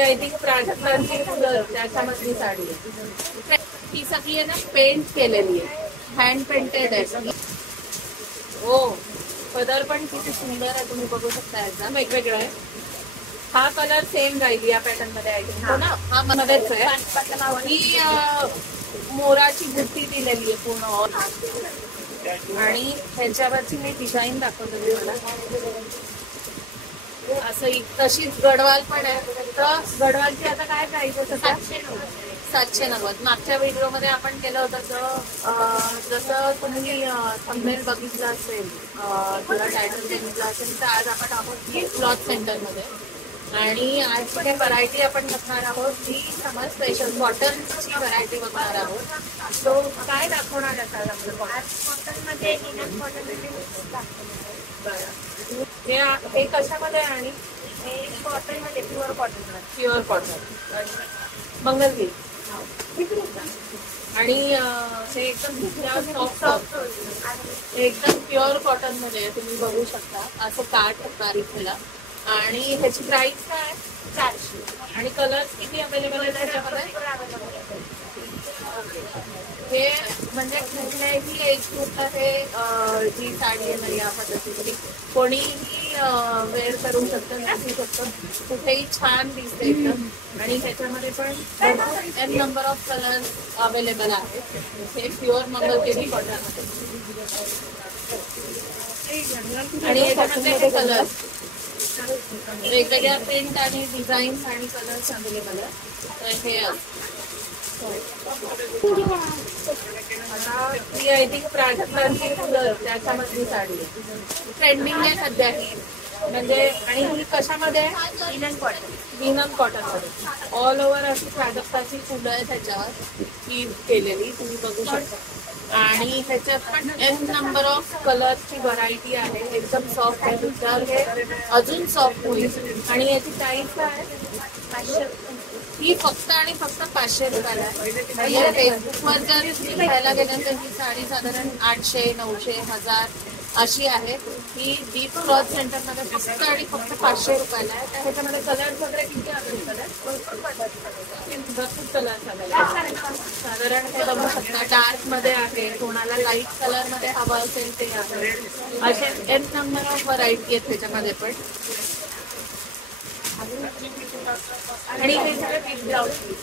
I think प्राजक्ताची फुलं त्याच्यामधली साडी आहे. ती सगळी आहे ना पेंट केलेली आहे, हँड पेंटेड आहे. हो, पदर पण किती सुंदर आहे, तुम्ही बघू शकता. एकदम वेगवेगळं आहे. हा कलर सेम राहील या पॅटर्न मध्ये आहे हो ना. हा मध्येच आहे. ही मोराची बुट्टी दिलेली आहे पूर्ण, आणि ह्याच्यावरची मी डिझाईन दाखवते मला. असं तशीच गडवाल पण आहे. तर गडवालची आता काय प्राइस आहे? 790. मागच्या व्हिडिओ मध्ये आपण केलं होतं जसं तुम्ही थंबनेल बघितलं असेल किंवा टायटल बघितलं असेल, तर आज आपण आहोत क्लॉथ सेंटर मध्ये, आणि आज जे व्हरायटी आपण बघणार आहोत ती समर स्पेशल कॉटनची व्हरायटी बघणार आहोत. तो काय दाखवणार असाल आपलं कॉटन मध्ये? हे कशामध्ये आहे? आणि हे कॉटन मध्ये प्युअर कॉटन मंगलगिरी, आणि हे एकदम सॉफ्ट एकदम प्युअर कॉटन मध्ये तुम्ही बघू शकता. असं काठ तारीखेला, आणि ह्याची प्राइस काय? 400. आणि कलर्स किती अवेलेबल आहे त्याच्यामध्ये? हे म्हणजे कुठल्याही एज ग्रुपला हे जी साडी आहे ना या पद्धतीची कोणीही वेअर करू शकतं, घालू शकतं, कुठेही छान दिसते एकदम. आणि ह्याच्यामध्ये पण N number of colours available आहेत. हे प्युअर मंगलगिरी कॉटन आहे, आणि याच्यामध्ये हे कलर वेगवेगळ्या प्रिंट आणि डिझाईन्स आणि कलर्स अवेलेबल आहेत. तर हे ती आय थिंक प्राजक्ताची फुलं त्याच्यामधली साडी आहे, ट्रेंडिंग आहे सध्या ही. म्हणजे आणि ही कशामध्ये? लिनन कॉटन मध्ये ऑल ओव्हर अशी प्राजक्ताची फुलं आहे त्याच्यावर ही केलेली, तुम्ही बघू शकता. आणि ह्याच्यात पण एन नंबर ऑफ कलर्सची व्हरायटी आहे. एकदम सॉफ्ट आहे, तुमच्यावर हे अजून सॉफ्ट होईल. आणि याची प्राइस काय आहे? ही फक्त आणि फक्त 500 रुपयाला आहे. फेसबुकवर जर घ्यायला गेलं तर ही साडी साधारण 800, 900, 1000 अशी आहे. ही दीप क्लॉथ सेंटर मध्ये फक्त आणि फक्त 500 रुपयाला आहे. तर ह्याच्यामध्ये कलर्स वगैरे किती अवेलेबल आहेत? भरपूर कलर्स अवेलेबल. साधारण हे बघू शकता, डार्क मध्ये आहे, कोणाला लाईट कलर मध्ये हवं असेल ते आहे. असे एन नंबर ऑफ व्हरायटी आहेत त्याच्यामध्ये पण. आणि हे सगळे विथ ब्लाउज पीस.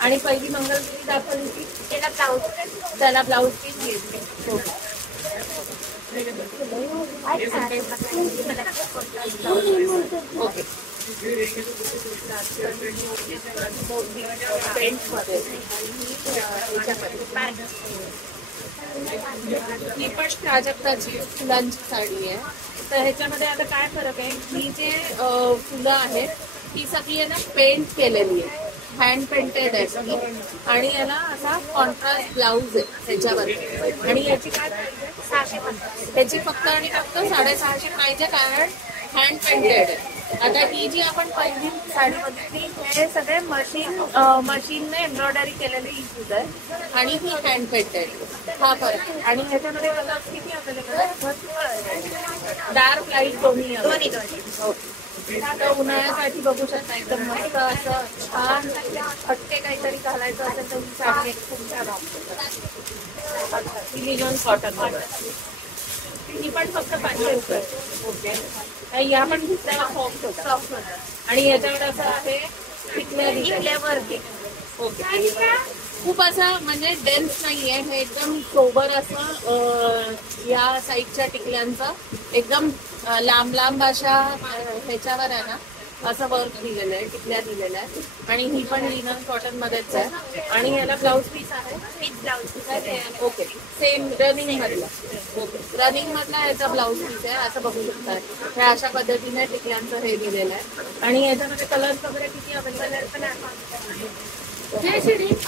आणि पहिली मंगलगिरी दाखवली की त्याला ब्लाउज पीस घेतले. ओके. ही पण प्राजक्ताची फुलांची साडी आहे. तर ह्याच्यामध्ये आता काय फरक आहे? ही जे फुलं आहेत ती सगळी आहे ना पेंट केलेली आहे, हँड पेंटेड आहे सगळी, आणि याला असा कॉन्ट्रास्ट ब्लाऊज आहे ह्याच्यावर. आणि याची काय प्राइस आहे? 650. त्याची फक्त आणि फक्त 650 पाहिजे, कारण हँड पेंटेड आहे. आता ही जी आपण पहिली साडी बघितली हे सगळे मशीनने एम्ब्रॉयडरी केलेले इशूज आहे, आणि ही हँड पेंटेड. हा फरक. आणि ह्याच्यामध्ये कलर्स किती अवेलेबल आहे? डार्क लाईट दोन्ही. आता उन्हाळ्यासाठी बघू शकता एकदम मस्त असं छान हटके काहीतरी घालायचं असेल तर ही साडी खूप छान वाटते. लिनन कॉटन मध्ये ही पण फक्त 500 रुपये. ओके. या पण दुसऱ्याला सॉफ्ट होतात, आणि याच्यावर असं आहे टिकल्यावरती. ओके. खूप असं म्हणजे डेन्स नाहीये, हे एकदम सोबर असं या साईडच्या टिकल्यांचं एकदम लांब लांब अशा ह्याच्यावर आहे ना असं वर्क दिलेलं आहे, टिकल्या दिलेल्या आहे. आणि ही पण लिनन कॉटन मध्येच आहे. आणि याला ब्लाऊज पीस आहे, विथ ब्लाऊज पीस आहे. ओके. सेम रनिंग मधला. ओके. रनिंग मधला याचा ब्लाऊज पीस आहे, असं बघू शकता. ह्या अशा पद्धतीने टिकल्यांचं हे दिलेलं आहे. आणि याच्यामध्ये कलर्स वगैरे किती अवेलेबल पण आहे.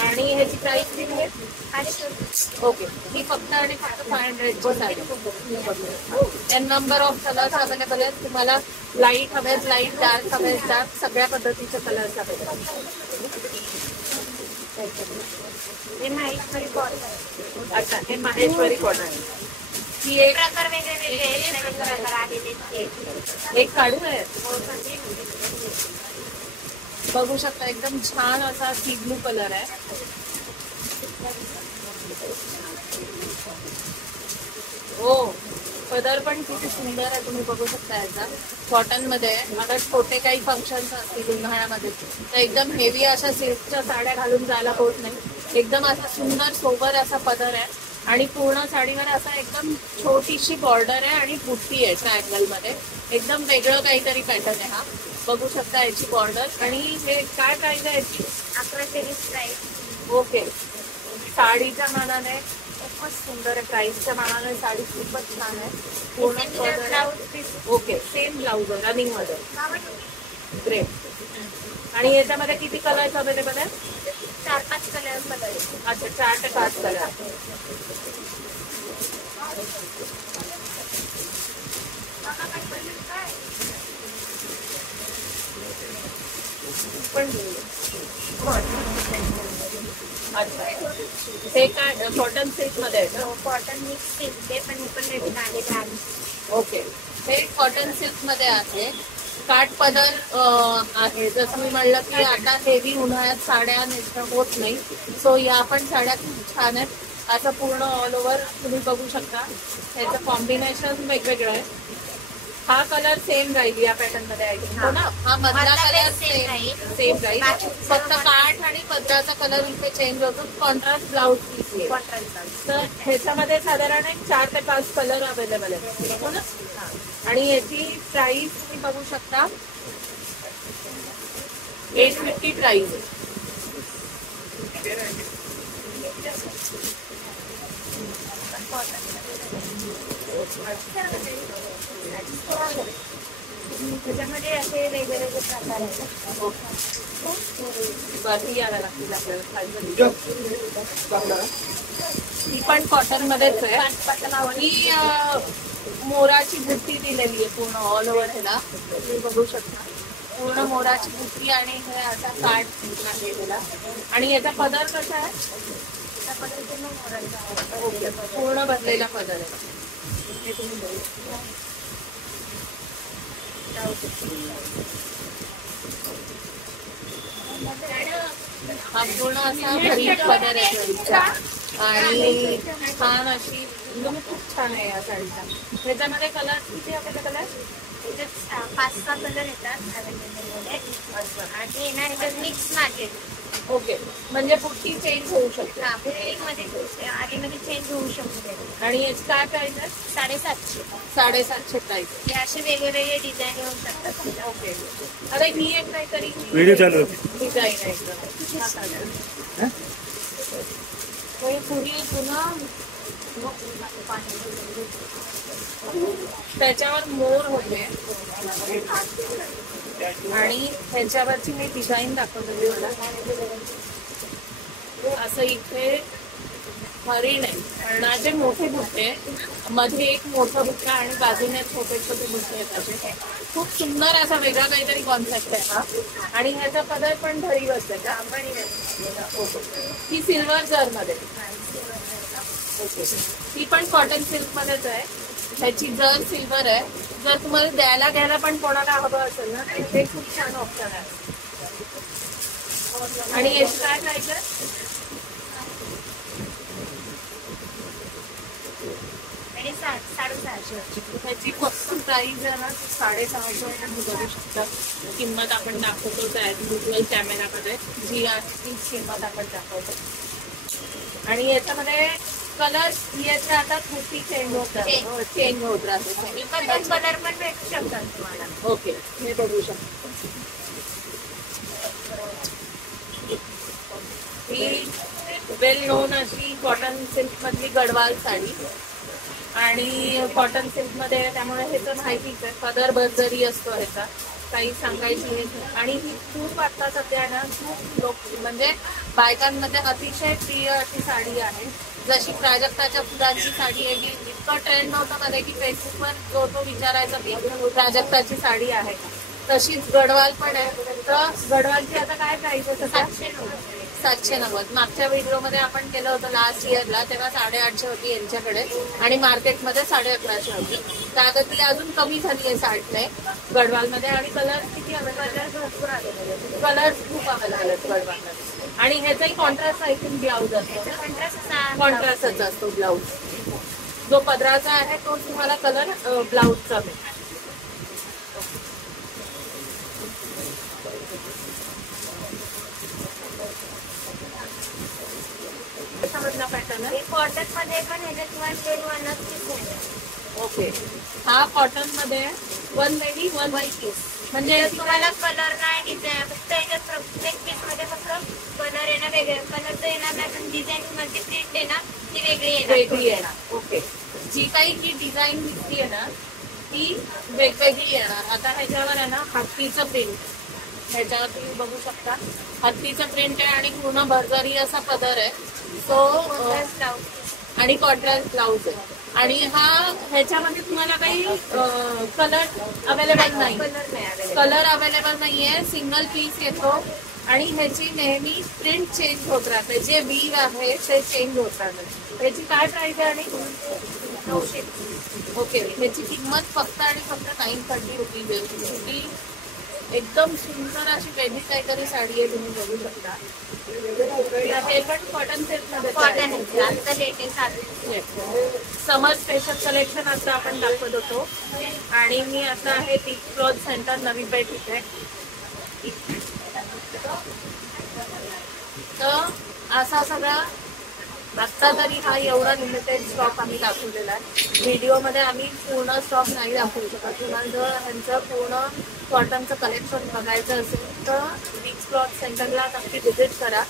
आणि ह्याची प्राइस किती आहे? 500. ओके. ही फक्त आणि फक्त 500 sari. N number of colours available आहेत. तुम्हाला लाईट हवेत लाईट, डार्क हवेत डार्क, सगळ्या पद्धतीचे कलर्स अवेलेबल. हे माहेश्वरी कॉटन. अच्छा, हे माहेश्वरी कॉटन. ही एक प्रकार वेगळे एक काढू आहे. बघू शकता एकदम छान असा सी ब्लू कलर आहे. हो, पदर पण किती सुंदर आहे, तुम्ही बघू शकता. याचा कॉटन मध्ये अगर छोटे काही फंक्शन्स असतील उन्हाळ्यामध्ये तर एकदम हेवी अशा सिल्कच्या साड्या घालून जायला होत नाही. एकदम असा सुंदर सोबर असा पदर आहे आणि पूर्ण साडीवर असा एकदम छोटीशी बॉर्डर आहे आणि बुट्टी आहे ट्रायंगल मध्ये. एकदम वेगळं काहीतरी पॅटर्न आहे हा. बघू शकता याची बॉर्डर. आणि हे काय प्राइस आहे याची? 1123 प्राइस. ओके. साडीच्या मानाने खूपच सुंदर आहे. प्राइसच्या मानाने साडी खूपच छान आहे. पूर्ण ब्लाउज. ओके, सेम ब्लाउज आहे रनिंग मध्ये. ग्रेट. आणि याच्यामध्ये किती कलर्स अवेलेबल आहे? 4-5 कलर मध्ये. अच्छा, 4 ते 5 कलर. पण अच्छा, ते काय कॉटन सिल्क मध्ये आहे का? कॉटन मिक्स सिल्क ते पण नवीन आलेले आहे. ओके, हे कॉटन सिल्क मध्ये आहे. काठ पदर आहे. जसं मी म्हणलं की आता हेवी उन्हाळ्यात साड्या नेसणं होत नाही, सो या पण साड्या खूप छान आहेत. असं पूर्ण ऑल ओव्हर तुम्ही बघू शकता. ह्याचं कॉम्बिनेशन वेगवेगळं आहे. हा कलर सेम राहील या पॅटर्न मध्ये आहे हो ना? हा मधला कलर सेम राहील, फक्त काठ आणि पदराचा कलर इथे चेंज होतो. Contrast blouse piece. तर ह्याच्यामध्ये साधारण 4 ते 5 कलर अवेलेबल आहेत हो ना? आणि याची प्राइस तुम्ही बघू शकता 850 प्राइस. त्याच्यामध्ये असे वेगवेगळे प्रकार आहेत. बाकी यायला लागतील आपल्याला. ही पण कॉटन मध्येच आहे. ही मोराची बुट्टी दिलेली आहे पूर्ण ऑल ओव्हर ह्याला. तुम्ही बघू शकता पूर्ण मोराची बुट्टी आणि हे असा काठ आहे त्याला. आणि याचा पदर कसा आहे? त्याचा पदर पूर्ण मोराचा आहे. ओके, पूर्ण भरलेला पदर आहे. हे तुम्ही बघू. हा पूर्ण असा भरीत पदर आहे साडीचा आणि छान अशी एकदम खूप छान आहे या साडीचा. त्याच्यामध्ये कलर किती अवेलेबल आहे? त्याच्यात 5-6 कलर येतात अवेलेबल मध्ये. आणि ना याच्यात मिक्स मार्केट. ओके, म्हणजे बुट्टी चेंज होऊ शकते. हा, बुट्टीमध्ये आधीमध्ये चेंज होऊ शकते. आणि याची काय प्राइस आहे? 750. 750 प्राइस. हे असे वेगवेगळे डिझाईन येऊ शकतात. ओके. आता ही एक काहीतरी व्हिडिओ चालू होती. डिझाईन आहे एकदम. पूर्वी पुन्हा त्याच्यावर मोर होते आणि ह्याच्यावरची मी डिझाईन दाखवते मला. असं इथे हरिण आहे. हरणाचे मोठे बुट्टे, मध्ये एक मोठा बुट्टा आणि बाजूने छोटे छोटे बुट्टे आहेत असे. खूप सुंदर असा वेगळा काहीतरी कॉन्सेप्ट आहे हा. आणि ह्याचा पदर पण धरी बसते का? ही सिल्वर जर मध्ये. ओके, ती पण कॉटन सिल्क मध्येच आहे. ह्याची जर सिल्वर आहे. जर तुम्हाला द्यायला घ्यायला पण कोणाला हवं असेल ना तर ते खूप छान ऑप्शन आहे. आणि याची काय प्राइस आहे? आणि 650. ह्याची फक्त प्राइस आहे ना 650 तुम्ही बघू शकता. किंमत आपण दाखवतो त्या गुगल कॅमेरामध्ये जी आहे तीच किंमत आपण दाखवतो. आणि याच्यामध्ये कलर याचे आता कुर्ती चेंज होत राहते. कलर पण भेटू शकतात तुम्हाला. ओके, हे बघू शकतो. ही वेल नोन अशी कॉटन सिल्क मधली गडवाल साडी आणि कॉटन सिल्क मध्ये त्यामुळे ह्याचं माहितीच आहे. पदर बर्जरी असतो ह्याचा, काही सांगायची. आणि ही खूप आता सध्या ना खूप लोक म्हणजे बायकांमध्ये अतिशय प्रिय अशी साडी आहे. जशी प्राजक्ताच्या फुलांची साडी आहे की इतकं ट्रेंड नव्हतं मध्ये की फेसबुकवर जो तो विचारायचा की प्राजक्ताची साडी आहे, तशीच गडवाल पण आहे. तर गडवालची आता काय प्राइस आहे? 790. मागच्या व्हिडिओमध्ये आपण केलं होतं लास्ट इयरला, तेव्हा 850 होती यांच्याकडे आणि मार्केटमध्ये 1150 होती. तर आता ती अजून कमी झाली आहे 60 ने गडवालमध्ये. आणि कलर किती अवेलेबल? भरपूर आलेले कलर, खूप अवेलेबल आहेत गडवालमध्ये. आणि ह्याचाही कॉन्ट्रास्ट आय थिंक ब्लाऊज असतो, कॉन्ट्रास्टच असतो ब्लाऊज. जो पदराचा आहे तो तुम्हाला कलर ब्लाऊजचा मिळतो. पॅटर्न आहे कॉटन मध्ये पण ह्याच्यात ओके. हा कॉटन मध्ये 1 लेडी 1 पीस. म्हणजे तुम्हाला कलर नाही डिझाईन, फक्त याच्यात प्रत्येक पीस मध्ये फक्त कलर येणार वेगळे, कलरचं येणार नाही, पण डिझाईन मध्ये प्रिंट आहे ना ती वेगळी येणार. ओके. जी काही ही डिझाईन दिसतीये ना ती वेगवेगळी येणार. आता ह्याच्यावर आहे ना हत्तीचं प्रिंट, ह्याच्यावर तुम्ही बघू शकता हत्तीचं प्रिंट आहे आणि पूर्ण भरजरी असा पदर आहे. सो आणि कॉन्ट्रास्ट ब्लाऊज आहे. आणि हा ह्याच्यामध्ये तुम्हाला काही कलर अवेलेबल नाही, कलर अवेलेबल नाहीये. सिंगल पीस येतो आणि ह्याची नेहमी प्रिंट चेंज होत राहते. जे वीव आहे ते चेंज होत राहते. ह्याची काय प्राइस आहे? आणि 900. ओके. ह्याची किंमत फक्त आणि फक्त 930 रुपीज. एकदम सुंदर अशी वेगळी काहीतरी साडी आहे, तुम्ही बघू शकता. हे पण कॉटन सिल्क मध्ये, कॉटन आता लेटेस्ट समर स्पेशल कलेक्शन आता आपण दाखवत होतो. आणि मी आता आहे big cloth centre Navi Peth इथे. तर असा सगळा आत्ता तरी हा एवढा लिमिटेड स्टॉक आम्ही दाखवलेला आहे. व्हिडिओमध्ये आम्ही पूर्ण स्टॉक नाही दाखवू शकत. तुम्हाला जर ह्यांचं पूर्ण कॉटनचं कलेक्शन बघायचं असेल तर बिग क्लॉथ सेंटरला नक्की व्हिजिट करा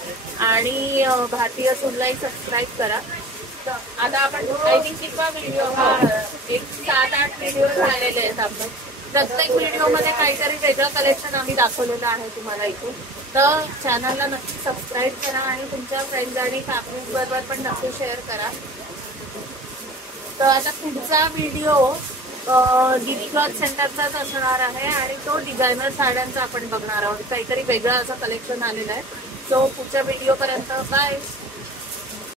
आणि भारतीय सूनलाही सबस्क्राईब करा. आता आपण आय थिंक कितवा व्हिडिओ हा, एक 7-8 व्हिडिओ झालेले आहेत आपण. प्रत्येक व्हिडिओमध्ये काहीतरी वेगळं कलेक्शन आम्ही दाखवलेलं आहे तुम्हाला इथून. तर चॅनलला नक्की सबस्क्राईब करा आणि तुमच्या फ्रेंड्स आणि फॅमिली बरोबर पण नक्की शेअर करा. तर आता पुढचा व्हिडिओ दीदी क्लॉथ सेंटरचाच असणार आहे आणि तो डिझायनर साड्यांचा आपण बघणार आहोत. काहीतरी वेगळं असं कलेक्शन आलेलं आहे. सो पुढच्या व्हिडिओपर्यंत बाय.